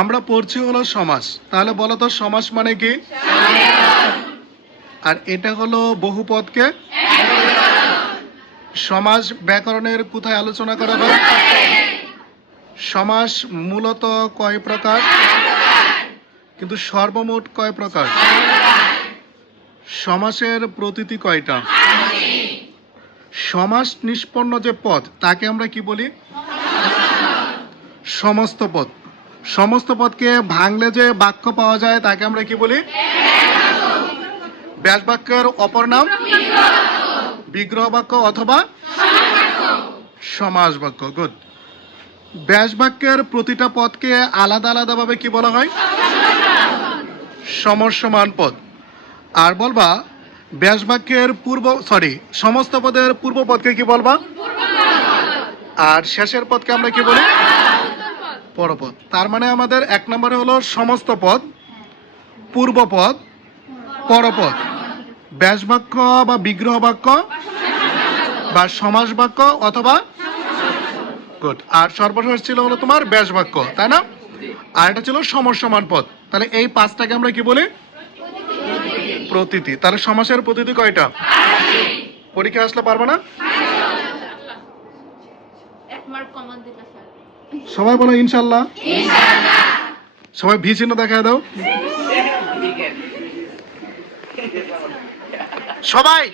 আমরা পড়ছি হলো সমাস, তাহলে বলো তো সমাস মানে কি? আর এটা হলো বহুপদকে সমাস ব্যাকরণের কোথায় আলোচনা করা হয়? সমাস মূলত কয় প্রকার, কিন্তু সর্বমোট কয় প্রকার? সমাসের প্রতীতি কয়টা? সমাস নিষ্পন্ন যে পদ তাকে আমরা কি বলি? সমস্ত পদ। সমস্ত পদকে ভাঙলে যে বাক্য পাওয়া যায় তাকে আমরা কি বলি? ব্যাস বাক্যের অপর নাম বিগ্রহ বাক্য অথবা সমাস বাক্য। গুড। ব্যাস বাক্যের প্রতিটা পদকে আলাদা আলাদাভাবে কি বলা হয়? সমস্যমান পদ। আর বলবা ব্যাস বাক্যের সমস্ত পদের পূর্ব পদকে কি বলবা? আর শেষের পদকে আমরা কি বলি? পরপদ। তার মানে আমাদের এক নম্বরে হলো সমস্ত পদ, পূর্বপদ, পরপদ, ব্যাস বাক্য বা বিগ্রহ বাক্য বা সমাস বাক্য অথবা গুড। আর সর্বশেষ ছিল হলো তোমার ব্যাস বাক্য, তাই না? আর এটা ছিল সমস্যমান পদ। তাহলে এই পাঁচটাকে আমরা কি বলি? প্রতীতি। তাহলে সমাসের প্রতীতি কয়টা? পরীক্ষা আসলে পারবে না? সবাই বলো ইনশাল্লাহ। সবাই ভি চিহ্ন দেখায় দাও সবাই।